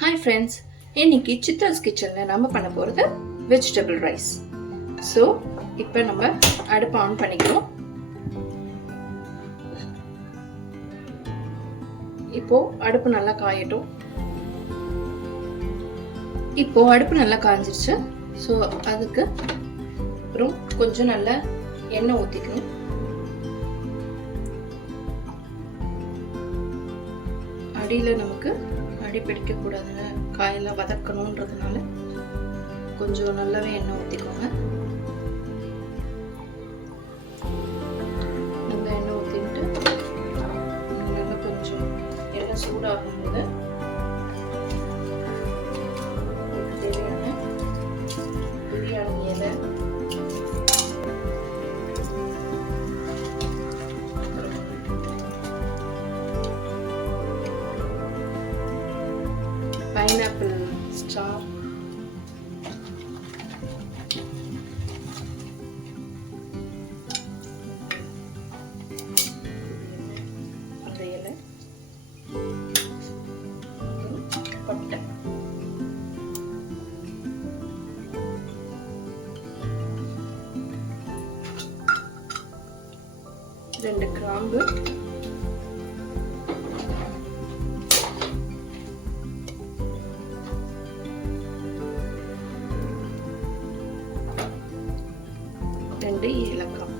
Hi friends, இன்னைக்கு சித்ராஸ் கிச்சனில் நம்ம பண்ண போகிறது வெஜிடபிள் ரைஸ். ஸோ இப்போ நம்ம அடுப்பை ஆன் பண்ணிக்கிறோம். இப்போது அடுப்பு நல்லா காயட்டும். இப்போது அடுப்பு நல்லா காய்ஞ்சிருச்சு. ஸோ அதுக்கு அப்புறம் கொஞ்சம் நல்லா எண்ணெய் ஊற்றிக்கணும். அடியில் நமக்கு அடி பிடிக்கக்கூடாதுன்னு காயெல்லாம் வதக்கணுன்றதுனால கொஞ்சம் நல்லாவே எண்ணெய் ஊற்றிக்கோங்க. நல்லா எண்ணெய் ஊற்றிட்டு நல்லா கொஞ்சம் எண்ணெய் சூடாகும் போது தேவையான பிரியாணி இலை, பைனாப்பிள் ஸ்டார், அந்த இலை, பட்டை, ரெண்டு கிராம்பு, ரெண்டு ஏலக்காய்.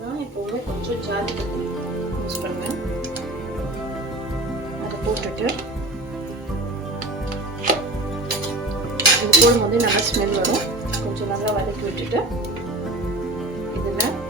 நான் எப்பவுமே கொஞ்சம் ஜாதி யூஸ் பண்ணுவேன். அதை போட்டுட்டு இது போடும்போது நல்லா ஸ்மெல் வரும். கொஞ்சம் நல்லா வதக்கி விட்டுட்டு இதில்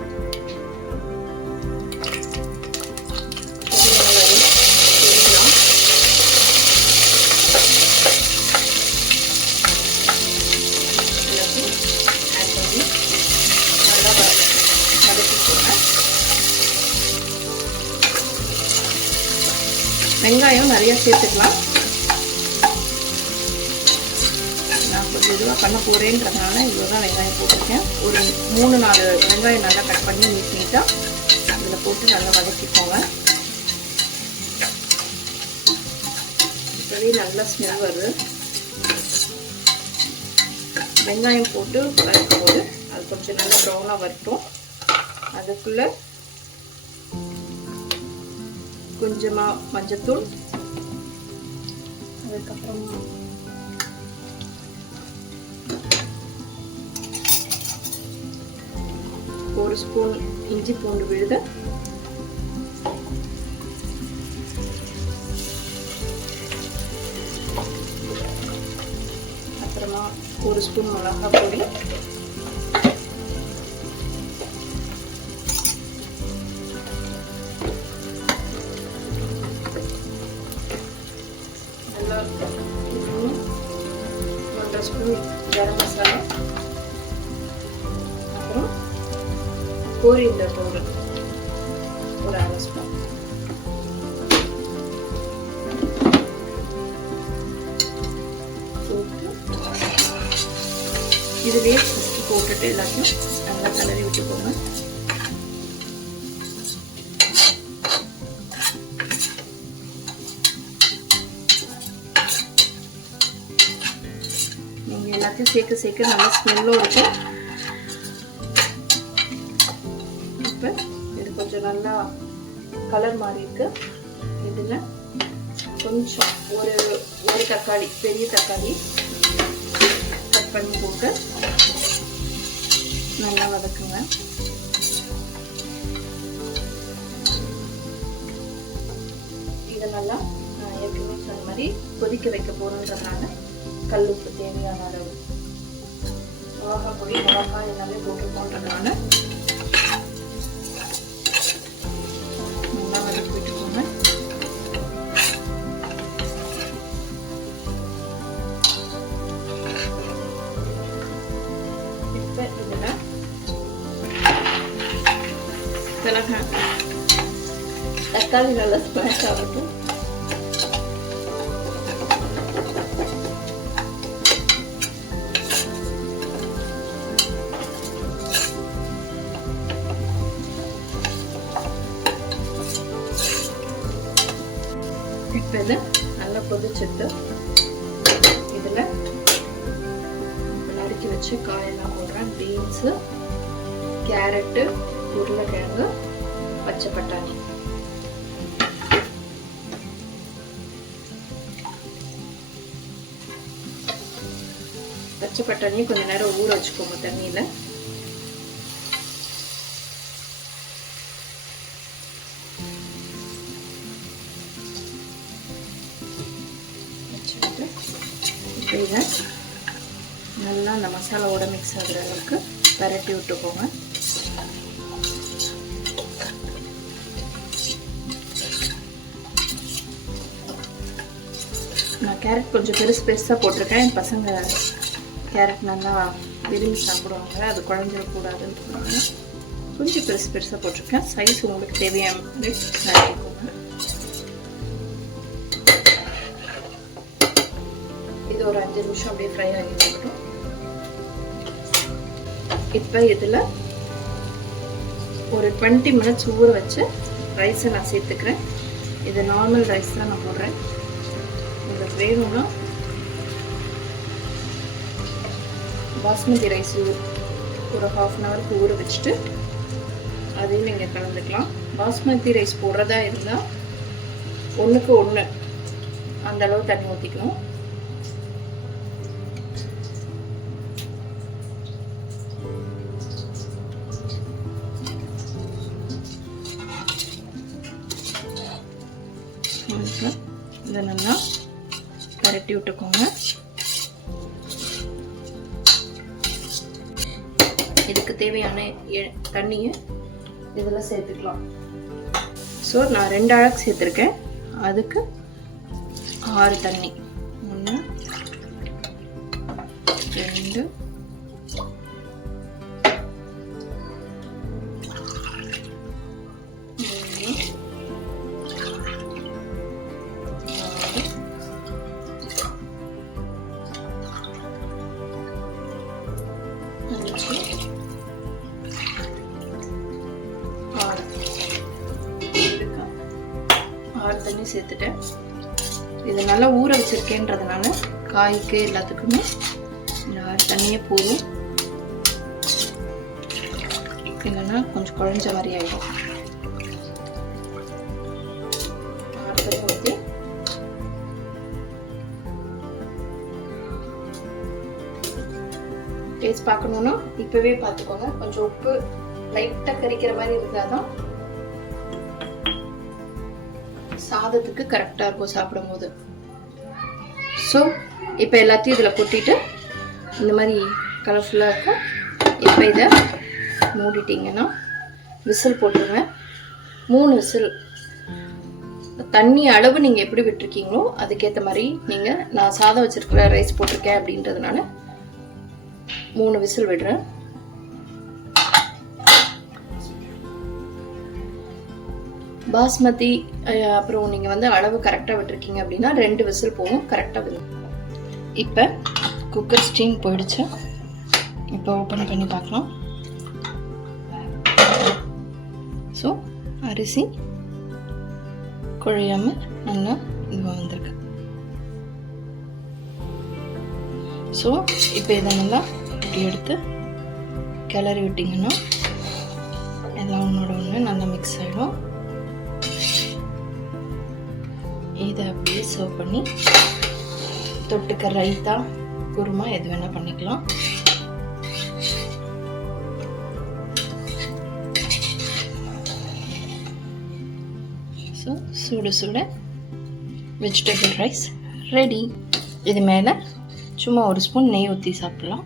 வெங்காயம் நிறைய சேர்த்துக்கலாம். நான் கொஞ்சம் இதுவாக பண்ண போகிறேன்றதுனால இவ்வளோ தான் வெங்காயம் போட்டிருக்கேன். ஒரு 3-4 வெங்காயம் நல்லா கட் பண்ணி நீட்டாக இதில் போட்டு நல்லா வதக்கிக்கோங்க. இப்போவே நல்லா ஸ்மெல் வருது. வெங்காயம் போட்டு வதக்கும் போது அது கொஞ்சம் நல்லா ப்ரௌனாக வரட்டும். அதுக்குள்ளே கொஞ்சமாக மஞ்சத்தூள், அதுக்கப்புறமா ஒரு ஸ்பூன் இஞ்சி பூண்டு விழுது, அப்புறமா ஒரு ஸ்பூன் மிளகாய் பொடி, நல்லா 1.5 ஸ்பூன் கரம் மசாலா, அப்புறம் கோரியண்டர் பவுடர் ஒரு 1/2 ஸ்பூன். போட்டு இதுலேயே ஃபஸ்ட்டு போட்டுட்டு எல்லாத்தையும் நல்லா கலரி விட்டுக்கோங்க. நீங்கள் எல்லாத்தையும் சேர்க்க நல்லா ஸ்மெல்லும் இருக்கும். இப்போ இது கொஞ்சம் நல்லா கலர் மாறி இருக்கு. இதில் கொஞ்சம் ஒரு தக்காளி, பெரிய தக்காளி கட் பண்ணி போட்டு நல்லா வதக்குங்க. இதை நல்லா நான் ஏற்கனவே சொன்ன மாதிரி கொதிக்க வைக்க போகிறோன்றதுனால கல்லுப்பு தேவையான அளவு, மிளகாய் பொடி, மிளகாய் எல்லாமே போட்டு போன்றதுனால நல்லா வதக்கி விட்டுக்கோங்க. இப்போ இதில் தக்காளி நல்லா ஸ்மாஷ் ஆகட்டும். இப்போ இது நல்லா கொதிச்சுட்டு இதில் நறுக்கி வச்சு காயெல்லாம் போடுறேன். பீன்ஸு, கேரட்டு, உருளைக்கிழங்கு, பச்சை பட்டாணி. பச்சை பட்டாணியும் கொஞ்சம் நேரம் ஊற வச்சுக்கோங்க தண்ணியில். வச்சுட்டு இப்போ இதை நல்லா அந்த மசாலாவோட மிக்ஸ் ஆகிற அளவுக்கு பரட்டி விட்டுக்கோங்க. நான் கேரட் கொஞ்சம் பெருசாக போட்டிருக்கேன். என் பசங்க கேரட் நல்லா விரும்பி சாப்பிடுவாங்க, அது குழஞ்சிடக்கூடாதுன்னு சொல்லுவாங்க. கொஞ்சம் பெருசாக போட்டிருக்கேன். சைஸ் உங்களுக்கு தேவையான நறுக்கிக்கோங்க. இது ஒரு 5 நிமிஷம் அப்படியே ஃப்ரை ஆகி இருக்கட்டும். இப்போ இதில் ஒரு 20 மினிட்ஸ் ஊற வச்சு ரைஸை நான் சேர்த்துக்கிறேன். இது நார்மல் ரைஸ் தான் நான் போடுறேன். உங்களுக்கு வேணும்னா பாஸ்மதி ரைஸ் ஒரு 1/2 ஹவருக்கு ஊற வச்சுட்டு அதையும் நீங்கள் கலந்துக்கலாம். பாஸ்மதி ரைஸ் போடுறதா இருந்தால் 1க்கு 1 அந்த அளவு தண்ணி ஊற்றிக்கணும். இதை நல்லா பரட்டி விட்டுக்கோங்க. இதுக்கு தேவையான தண்ணியை இதில் சேர்த்துக்கலாம். ஸோ நான் 2 அழகு சேர்த்துருக்கேன். அதுக்கு 6 தண்ணி. 1 2 தண்ணி சேர்த்துட்டேன். இது நல்லா ஊற வச்சிருக்கேன்றதுனால காய்க்கு எல்லாத்துக்குமே இந்த 6 தண்ணியே போதும். இல்லைன்னா கொஞ்சம் குழஞ்ச மாதிரி ஆகிடும். 6 தண்ணி ஊற்றி டேஸ்ட் பார்க்கணுன்னா இப்போவே பார்த்துக்கோங்க. கொஞ்சம் உப்பு லைட்டாக கரிக்கிற மாதிரி இருந்தால் தான் சாதத்துக்கு கரெக்டாக இருக்கும் சாப்பிடும் போது. ஸோ இப்போ எல்லாத்தையும் இதில் கொட்டிட்டு இந்த மாதிரி கலர்ஃபுல்லாக இருக்கும். இப்போ இதை மூடிட்டிங்கன்னா விசில் போட்டுருங்க. 3 விசில். தண்ணி அளவு நீங்கள் எப்படி விட்டுருக்கீங்களோ அதுக்கேற்ற மாதிரி நீங்கள், நான் சாதம் வச்சுருக்கிற ரைஸ் போட்டிருக்கேன் அப்படின்றதுனால 3 விசில் விடுறேன். பாஸ்மதி அப்புறம் நீங்கள் வந்து அளவு கரெக்டாக விட்டுருக்கீங்க அப்படின்னா 2 விசில் போகும், கரெக்டாக விடும். இப்போ குக்கர் ஸ்டீம் போயிடுச்சு. இப்போ ஓப்பன் பண்ணி பார்க்கலாம். ஸோ அரிசி குழையாமல் நல்லா இதுவாக வந்திருக்கு. ஸோ இப்போ இதை நல்லா இப்படி எடுத்து கிளறி விட்டிங்கன்னா எல்லாம் ஒன்றோட ஒன்று நல்லா மிக்ஸ் ஆகிடும். இதை அப்படியே சர்வ் பண்ணி தொட்டுக்க ரைத்தா, குருமா எது வேணால் பண்ணிக்கலாம். ஸோ சுட சுட வெஜிடபிள் ரைஸ் ரெடி. இது மேலே சும்மா 1 ஸ்பூன் நெய் ஊற்றி சாப்பிட்லாம்.